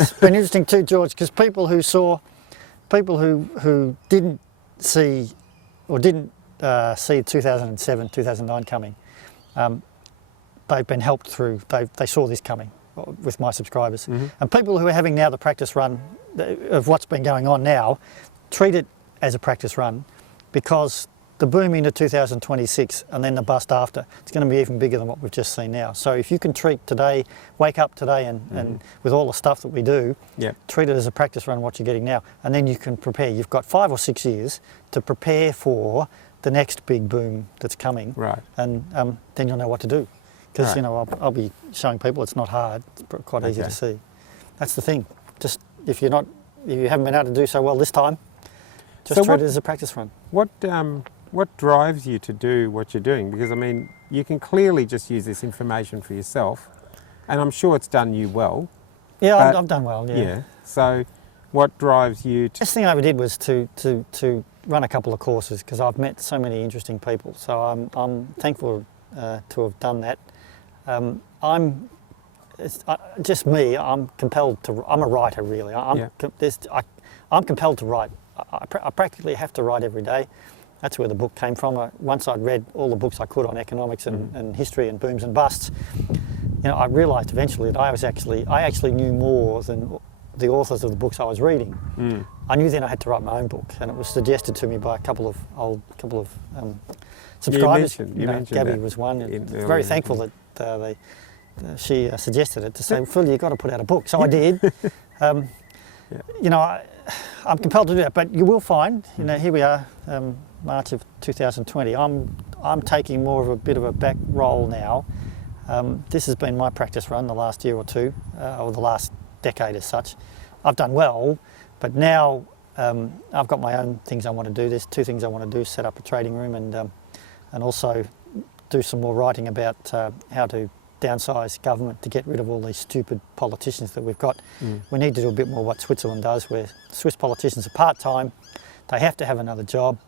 It's been interesting too, George, because people who didn't see or didn't see 2007, 2009 coming, they've been helped through. They saw this coming with my subscribers, and people who are having now the practice run of what's been going on now, treat it as a practice run, because the boom into 2026 and then the bust after, it's going to be even bigger than what we've just seen now. So if you can treat today, wake up today and with all the stuff that we do, treat it as a practice run what you're getting now, and then you can prepare. You've got 5 or 6 years to prepare for the next big boom that's coming, right? And then you'll know what to do, because you know I'll be showing people it's not hard, it's quite easy to see. That's the thing. Just if you haven't been able to do so well this time, just treat it as a practice run. What drives you to do what you're doing? Because I mean, you can clearly just use this information for yourself, and I'm sure it's done you well. Yeah, I've done well. Yeah. So, what drives you to? The best thing I ever did was to run a couple of courses, because I've met so many interesting people. So I'm thankful to have done that. Just me. I'm compelled to. I'm a writer, really. I'm compelled to write. I practically have to write every day. That's where the book came from. Once I'd read all the books I could on economics and history and booms and busts, you know, I realised eventually that I actually knew more than the authors of the books I was reading. I knew then I had to write my own book, and it was suggested to me by a couple of subscribers. You mentioned Gabby that was one. Very thankful that she suggested it, to say, Phil, you've got to put out a book. So I did. You know, I'm compelled to do that, but you will find, you know, here we are, March of 2020. I'm taking more of a bit of a back role now. This has been my practice run the last year or two, or the last decade as such. I've done well, but now I've got my own things I want to do. There's 2 things I want to do: set up a trading room and also do some more writing about how to downsize government to get rid of all these stupid politicians that we've got. We need to do a bit more what Switzerland does, where Swiss politicians are part-time, they have to have another job,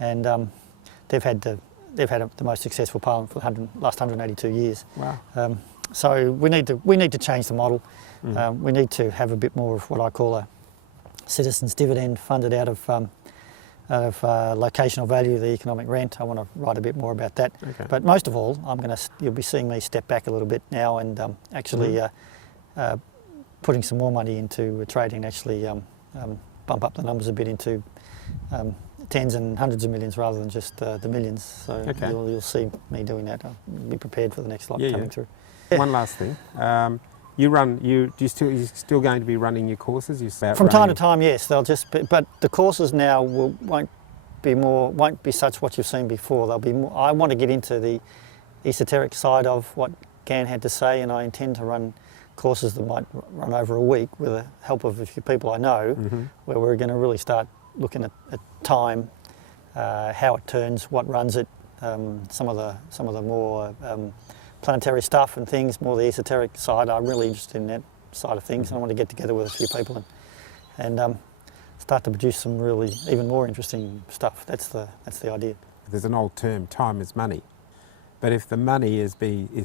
and they've had the most successful parliament for the last 182 years. Wow. So we need to change the model. We need to have a bit more of what I call a citizens' dividend funded out of locational value, the economic rent. I want to write a bit more about that. Okay. But most of all, you'll be seeing me step back a little bit now and actually putting some more money into trading, actually bump up the numbers a bit into tens and hundreds of millions rather than just the millions. So you'll see me doing that. I'll be prepared for the next lot coming through. One last thing. You're still going to be running your courses? From time to time, yes. They'll just but the courses now won't be such what you've seen before. They'll be more. I want to get into the esoteric side of what Gan had to say, and I intend to run courses that might run over a week with the help of a few people I know, where we're going to really start looking at time, how it turns, what runs it, some of the more planetary stuff and things, more the esoteric side. I'm really interested in that side of things, and I want to get together with a few people and start to produce some really even more interesting stuff. That's the idea. There's an old term, time is money. But if the money is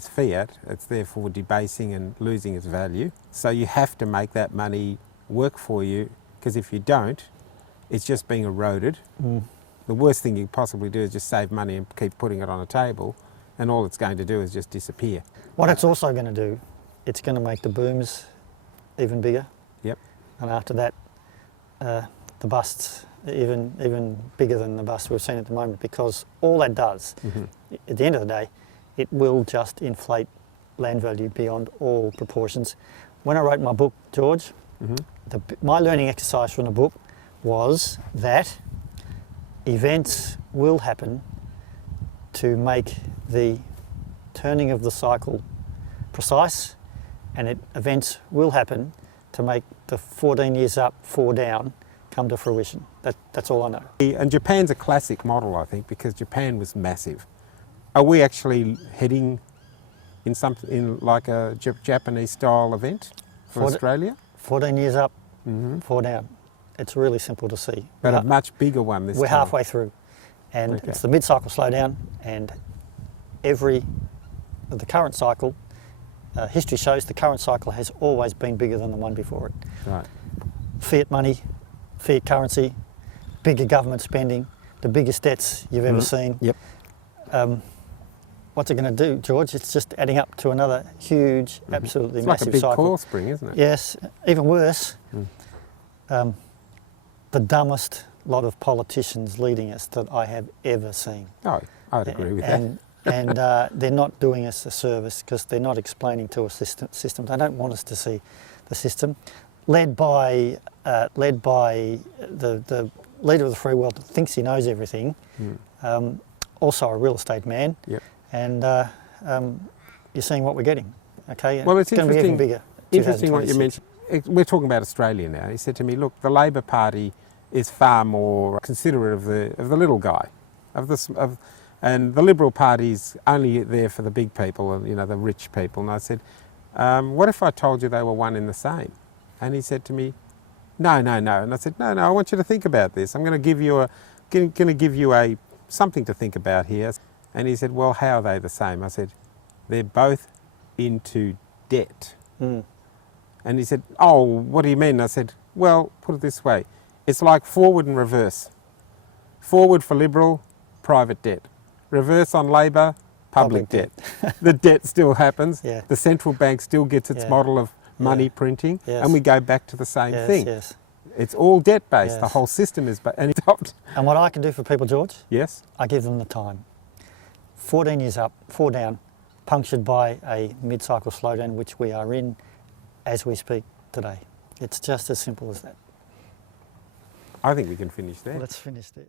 fiat, it's therefore debasing and losing its value. So you have to make that money work for you, because if you don't, it's just being eroded. The worst thing you can possibly do is just save money and keep putting it on a table, and all it's going to do is just disappear. What it's also going to do, it's going to make the booms even bigger. Yep. And after that, the busts even bigger than the busts we've seen at the moment, because all that does, at the end of the day, it will just inflate land value beyond all proportions. When I wrote my book, George, my learning exercise from the book was that events will happen to make the turning of the cycle precise, and events will happen to make the 14 years up, 4 down come to fruition. That's all I know. And Japan's a classic model, I think, because Japan was massive. Are we actually heading in like a Japanese style event for Australia? 14 years up, 4 down. It's really simple to see. But a much bigger one this time. We're halfway through, and it's the mid-cycle slowdown, and the current cycle history shows the current cycle has always been bigger than the one before it. Right. Fiat money, fiat currency, bigger government spending, the biggest debts you've ever seen. Yep. What's it going to do, George? It's just adding up to another huge, absolutely It's massive like a big cycle. coil spring, isn't it? Yes, even worse, the dumbest lot of politicians leading us that I have ever seen. Oh, I'd agree with that. And they're not doing us a service because they're not explaining to us the system. They don't want us to see the system. Led by the leader of the free world that thinks he knows everything, also a real estate man, Yep. and you're seeing what we're getting. Okay, Well, it's going to be even interesting. bigger. Interesting what you 2026. mentioned. We're talking about Australia now. He said to me, "Look, the Labor Party is far more considerate of the little guy, and the Liberal Party's only there for the big people, and the rich people." And I said, "What if I told you they were one in the same?" And he said to me, "No." And I said, "No. I want you to think about this. I'm going to give you a something to think about here." And he said, "Well, how are they the same?" I said, "They're both into debt." And he said, "Oh, what do you mean?" I said, "Well, put it this way. It's like forward and reverse. Forward for Liberal, private debt. Reverse on Labor, public debt. The debt still happens. Yeah. The central bank still gets its model of money printing, Yes. and we go back to the same thing. Yes. It's all debt-based. Yes. The whole system is... And he stopped. And what I can do for people, George, Yes? I give them the time. 14 years up, 4 down, punctured by a mid-cycle slowdown, which we are in as we speak today. It's just as simple as that. I think we can finish there. Let's finish there.